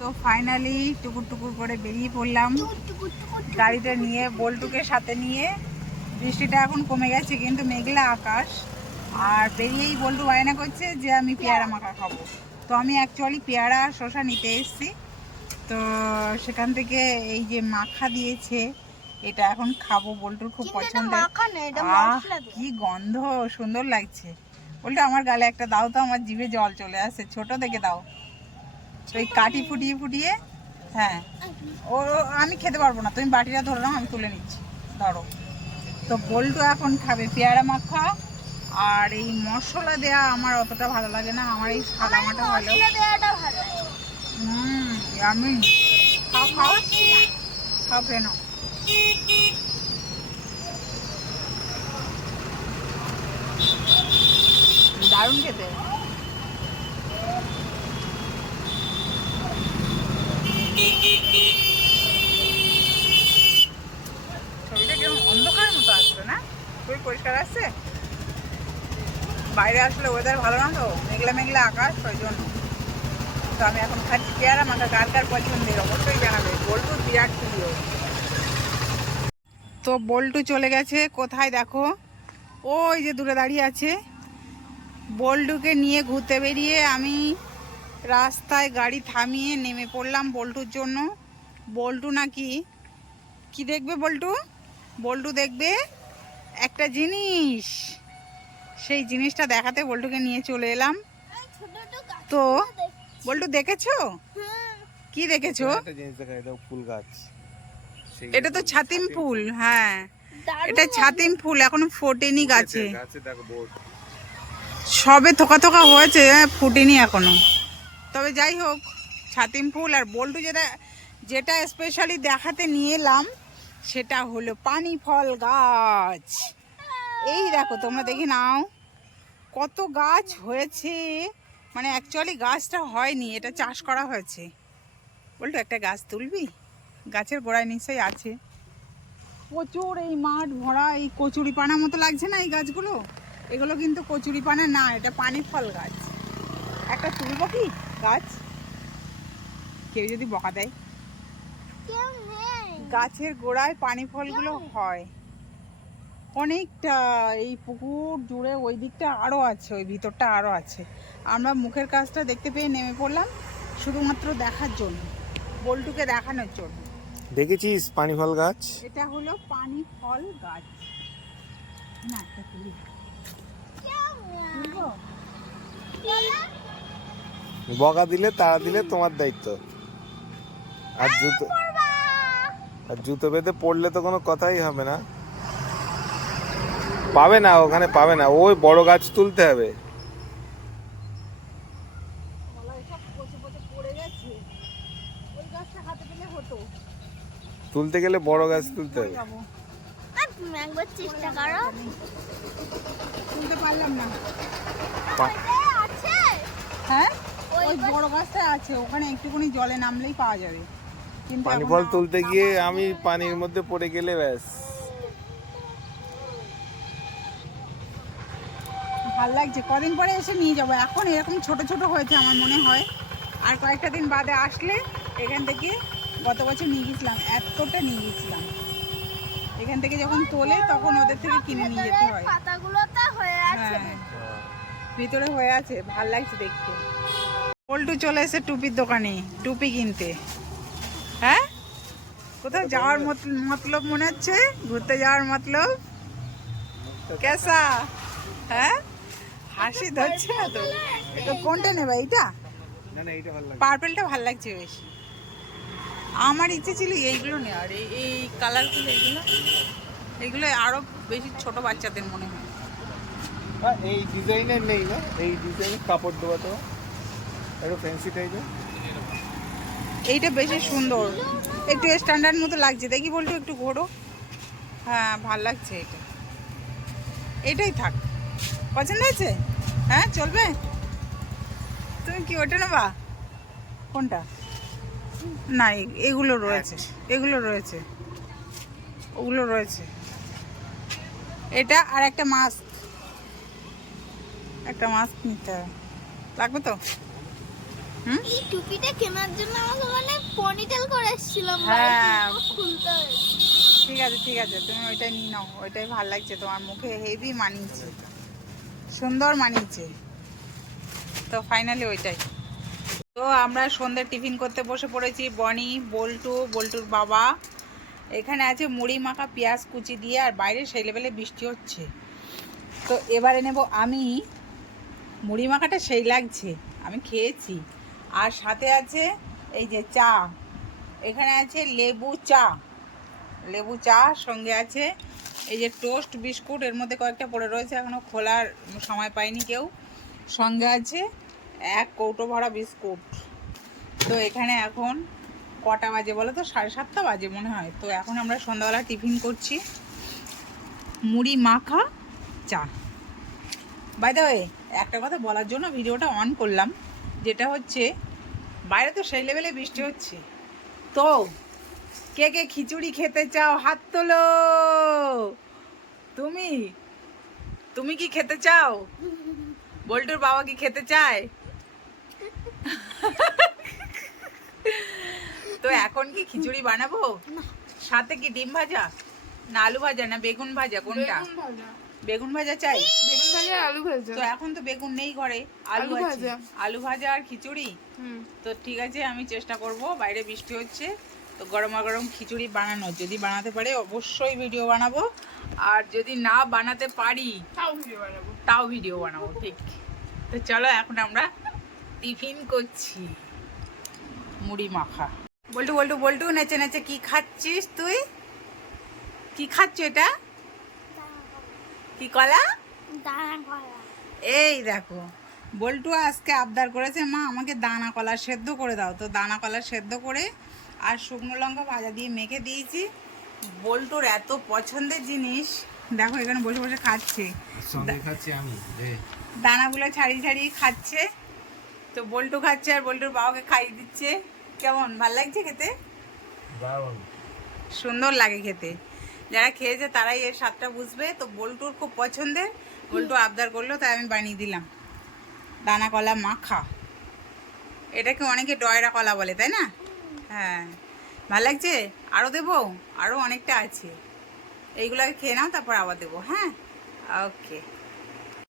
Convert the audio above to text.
তো ফাইনালি টুকুর টুকুর করে বেরিয়ে পড়লাম। গাড়িটা নিয়ে বল্টুকে সাথে নিয়ে। বৃষ্টিটা এখন কমে গেছে কিন্তু মেঘলা আকাশ। আর বেরিয়েই বল্টু বায়না করছে যে আমি পেয়ারা মাখা খাব। তো আমি অ্যাকচুয়ালি পেয়ারা আর শশা নিতে এসেছি। তো সেখান থেকে এই যে মাখা দিয়েছে এটা এখন খাব বল্টুর খুব পছন্দ কি গন্ধ সুন্দর লাগছে। বলতো আমার গালে একটা দাও তো আমার জিভে জল চলে আসে। ছোট থেকে দাও। ওই কাটি ফুটিয়ে ফুটিয়ে হ্যাঁ। ও আমি খেতে পারব না। তুমি বাটিটা ধরে নাও আমি তুলে নিচ্ছি। ধরো। তো বল্টু এখন খাবে পেয়ারা মাখা আর এই মশলা দেয়া আমার অতটা ভালো লাগে না। আমার এই সাদা মাটা ভালো। হুম আমি খাও খাও। খাও ফেনো দারুণ খেতে ছবিটা কেমন অন্ধকার মতো আসছে না খুবই পরিষ্কার আসছে বাইরে আসলে ওয়েদার ভালো না তো, মেঘলা মেঘলা আকাশ, ওই জন্য। তো আমি এখন খাচ্ছি। পেয়ারা মাথা কার কার পছন্দের অবশ্যই জানাবে। বল্টু বিরাট প্রিয়। তো বল্টু চলে গেছে। কোথায় দেখো? ওই যে দূরে দাঁড়িয়ে আছে। বল্টুকে নিয়ে ঘুরতে বেরিয়ে আমি রাস্তায় গাড়ি থামিয়ে নেমে পড়লাম বল্টুর জন্য। বল্টু নাকি? কি দেখবে বল্টু? বল্টু দেখবে একটা জিনিস। সেই জিনিসটা দেখাতে বল্টুকে নিয়ে চলে এলাম। তো বল্টু দেখেছ? কি দেখেছ? ফুল গাছ। এটা তো ছাতিম ফুল হ্যাঁ। এটা ছাতিম ফুল এখনও ফোটেনি গাছে। সবে থোকা থোকা হয়েছে ফুটেনি এখনও। তবে যাই হোক ছাতিম ফুল আর বল্টু যেটা যেটা স্পেশালি দেখাতে নিয়ে এলাম সেটা হলো পানি ফল গাছ। এই দেখো তোমরা দেখে নাও। কত গাছ হয়েছে। মানে অ্যাকচুয়ালি গাছটা হয়নি এটা চাষ করা হয়েছে। বলতো একটা গাছ তুলবি? গাছের গোড়ায় নিশ্চয়ই আছে। প্রচুর এই মাঠ ভরা এই কচুরি পানা মতো লাগছে না এই গাছগুলো? এগুলো কিন্তু কচুরি পানা না এটা পানি ফল গাছ। একটা তুলবো কি গাছ? কেউ যদি বকা দেয়। গাছের গোড়ায় পানি ফলগুলো হয়। অনেকটা এই পুকুর জুড়ে ওই দিকটা আরও আছে ওই ভিতরটা আরও আছে। আমরা মুখের কাজটা দেখতে পেয়ে নেমে পড়লাম শুধুমাত্র দেখার জন্য বল্টুকে দেখানোর জন্য। দেখেছিস পানি ফল গাছ? এটা হলো পানি ফল গাছ। না একটা তুলি। বগা দিলে তারা দিলে তোমার দায়িত্ব। আর জুতো আর জুতো বেঁধে পড়লে তো কোনো কথাই হবে না। পাবে না ওখানে পাবে না। ওই বড় গাছ তুলতে হবে। তুলতে গেলে বড় গাছ তুলতে হবে। একবার চেষ্টা করো তুলতে পারলাম না হ্যাঁ? ওই বড় গাছটা আছে ওখানে একটুখানি জলে নামলেই পাওয়া যাবে। পানি ফল তুলতে গিয়ে আমি পানির মধ্যে পড়ে গেলে ব্যাস। ভালো লাগছে। কদিন পরে এসে নিয়ে যাব। এখন এরকম ছোট ছোট হয়েছে আমার মনে হয়। আর কয়েকটা দিন বাদে আসলে এখান থেকে গত বছর নিয়ে গেছিলাম। এতটা নিয়ে গেছিলাম। এখান থেকে যখন তোলে তখন ওদের থেকে কিনে নিয়ে যেতে হয়। পাতাগুলো তো হয়ে আছে। ভিতরে হয়ে আছে। ভালো লাগছে দেখতে। পল্টু চলে এসে টুপির দোকানে টুপি কিনতে। হ্যাঁ? কোথাও যাওয়ার মত- মতলব মনে হচ্ছে? ঘুরতে যাওয়ার মতলব কেসা? হ্যাঁ? হাসি ধরছে না তো? তো কোনটা নেবে এইটা? না না এইটা ভালো লাগে পার্পেলটা ভালো লাগছে বেশি। আমার ইচ্ছে ছিল এইগুলো নেওয়ার। এই এই কালারগুলো এইগুলো এগুলো আরও বেশি ছোট বাচ্চাদের মনে হ্যাঁ, এই ডিজাইনের নেই না এই ডিজাইনের কাপড় দেওয়া তো। একটু ফ্যান্সি টাইপের এইটা বেশি সুন্দর। একটু স্ট্যান্ডার্ড মতো লাগছে। দেখি বলতো একটু ঘোরো। হ্যাঁ ভালো লাগছে এটা। এটাই থাক। পছন্দ হয়েছে? হ্যাঁ চলবে? তুমি কি ওটা নেবা? কোনটা? না এ- এগুলো রয়েছে। এগুলো রয়েছে। ওগুলো রয়েছে। এটা আর একটা মাস্ক একটা মাস্ক নিতে হবে। লাগবে তো? এই টুপিটা কেনার জন্য আমাকে যাচ্ছিলাম হ্যাঁ। খুলতে। ঠিক আছে ঠিক আছে। তুমি ওইটাই নিয়ে নাও। ওইটাই ভালো লাগছে তোমার মুখে হেভি মানিয়েছে। সুন্দর মানিয়েছে। তো ফাইনালি ওইটাই। তো আমরা সন্ধ্যে টিফিন করতে বসে পড়েছি, বনি, বল্টু, বল্টুর বাবা। এখানে আছে মুড়ি মাখা, পেঁয়াজ কুচি দিয়ে, আর বাইরে সেই লেভেলে বৃষ্টি হচ্ছে। তো এবারে নেব আমি। মুড়ি মাখাটা সেই লাগছে, আমি খেয়েছি। আর সাথে আছে এই যে চা। এখানে আছে লেবু চা। লেবু চা, সঙ্গে আছে এই যে টোস্ট, বিস্কুট, এর মধ্যে কয়েকটা পড়ে রয়েছে, এখনও খোলার সময় পাইনি কেউ। সঙ্গে আছে এক কৌটো ভরা বিস্কুট। তো এখানে এখন কটা বাজে বলো তো? সাড়ে সাতটা বাজে মনে হয়। তো এখন আমরা সন্ধ্যাবেলা টিফিন করছি মুড়ি মাখা চা। বাই দ্য ওয়ে একটা কথা বলার জন্য ভিডিওটা অন করলাম, যেটা হচ্ছে বাইরে তো সেই লেভেলে বৃষ্টি হচ্ছে। তো কে কে খিচুড়ি খেতে চাও? হাত তোলো। তুমি? তুমি কি খেতে চাও? বল্টুর বাবা কি খেতে চায়? তো এখন কি খিচুড়ি বানাবো? সাথে কি ডিম ভাজা? না আলু ভাজা না বেগুন ভাজা কোনটা? বেগুন ভাজা। চাই? বেগুন ভাজা আলু ভাজা। তো এখন তো বেগুন নেই ঘরে আলু ভাজা। আলু ভাজা আর খিচুড়ি? হুম। তো ঠিক আছে আমি চেষ্টা করব বাইরে বৃষ্টি হচ্ছে। তো গরমা গরম খিচুড়ি বানানো। যদি বানাতে পারে অবশ্যই ভিডিও বানাবো। আর যদি না বানাতে পারি তাও ভিডিও বানাবো। তাও ভিডিও বানাবো ঠিক। তো চলো এখন আমরা টিফিন করছি। মুড়ি মাখা। বল্টু বল্টু বল্টু নেচে নেচে কি খাচ্ছিস তুই? কি খাচ্ছ এটা? কি কলা? এই দেখো বল্টু আজকে আবদার করেছে মা আমাকে দানা কলা সেদ্ধ করে দাও। তো দানা কলা সেদ্ধ করে আর শুকনো লঙ্কা ভাজা দিয়ে মেখে দিয়েছি। বল্টুর এত পছন্দের জিনিস দেখো এখানে বসে বসে খাচ্ছে। দানাগুলো ছাড়িয়ে ছাড়িয়ে খাচ্ছে। তো বল্টু খাচ্ছে আর বল্টুর বাবাকে খাইয়ে দিচ্ছে। কেমন ভালো লাগছে খেতে? সুন্দর লাগে খেতে। যারা খেয়েছে তারাই এর স্বাদটা বুঝবে। তো বল্টুর খুব পছন্দের। বল্টু আবদার করল তাই আমি বানিয়ে দিলাম। দানা কলা মাখা। এটাকে অনেকে ডয়রা কলা বলে তাই না? হ্যাঁ ভালো লাগছে? আরও দেবো? আরও অনেকটা আছে। এইগুলোকে খেয়ে নাও, তারপর আবার দেবো হ্যাঁ? ওকে